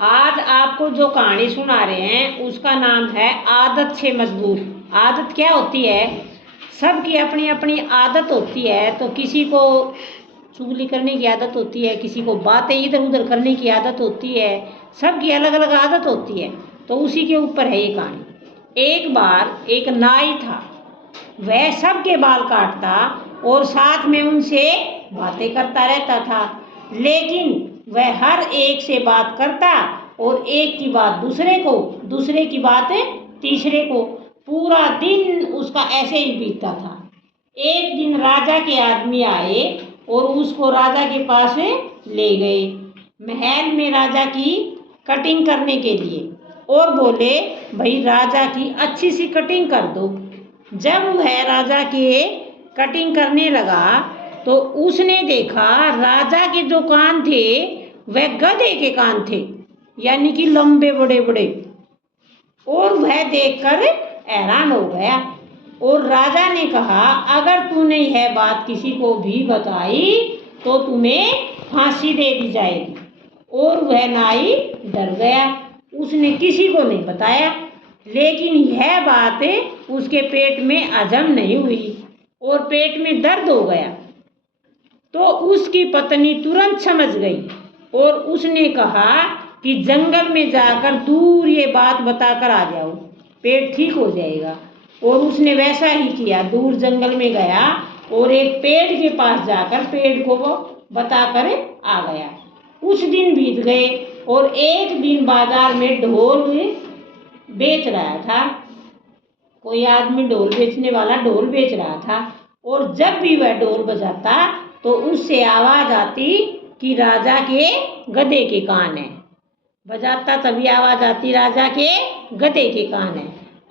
आज आपको जो कहानी सुना रहे हैं उसका नाम है आदत से मजबूर। आदत क्या होती है? सबकी अपनी अपनी आदत होती है। तो किसी को चुगली करने की आदत होती है, किसी को बातें इधर उधर करने की आदत होती है, सबकी अलग अलग आदत होती है। तो उसी के ऊपर है ये कहानी। एक बार एक नाई था, वह सबके बाल काटता और साथ में उनसे बातें करता रहता था, लेकिन वह हर एक से बात करता और एक की बात दूसरे को, दूसरे की बात तीसरे को। पूरा दिन उसका ऐसे ही बीतता था। एक दिन राजा के आदमी आए और उसको राजा के पास ले गए, महल में राजा की कटिंग करने के लिए, और बोले भाई राजा की अच्छी सी कटिंग कर दो। जब वह राजा के कटिंग करने लगा तो उसने देखा राजा के जो कान थे वह गधे के कान थे, यानी कि लंबे बड़े बड़े। और वह देखकर हैरान हो गया और राजा ने कहा अगर तूने यह बात किसी को भी बताई तो तुम्हें फांसी दे दी जाएगी। और वह नाई डर गया, उसने किसी को नहीं बताया। लेकिन यह बात उसके पेट में हजम नहीं हुई और पेट में दर्द हो गया। तो उसकी पत्नी तुरंत समझ गई और उसने कहा कि जंगल में जाकर दूर ये बात बताकर आ जाओ, पेट ठीक हो जाएगा। और उसने वैसा ही किया, दूर जंगल में गया और एक पेड़ के पास जाकर पेड़ को वो बताकर आ गया। कुछ दिन बीत गए और एक दिन बाजार में ढोल बेच रहा था, कोई आदमी ढोल बेचने वाला ढोल बेच रहा था। और जब भी वह ढोल बजाता तो उससे आवाज़ आती कि राजा के गधे के कान है। बजाता तभी आवाज़ आती राजा के गधे के कान है।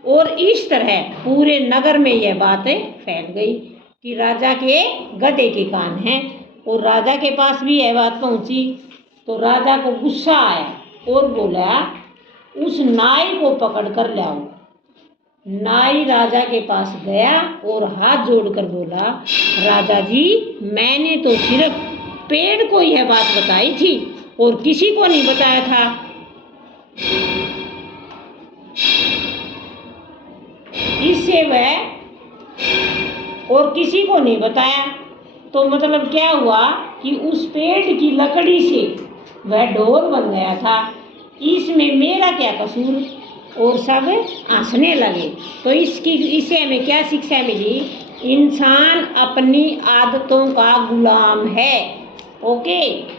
और इस तरह पूरे नगर में यह बात फैल गई कि राजा के गधे के कान हैं। और राजा के पास भी यह बात पहुंची तो राजा को गुस्सा आया और बोला उस नाई को पकड़ कर लाओ। नाई राजा के पास गया और हाथ जोड़कर बोला राजा जी, मैंने तो सिर्फ पेड़ को यह बात बताई थी और किसी को नहीं बताया था। इससे वह और किसी को नहीं बताया तो मतलब क्या हुआ कि उस पेड़ की लकड़ी से वह ढोल बन गया था, इसमें मेरा क्या कसूर। और सब हंसने लगे। तो इससे हमें क्या शिक्षा मिली? इंसान अपनी आदतों का गुलाम है। ओके।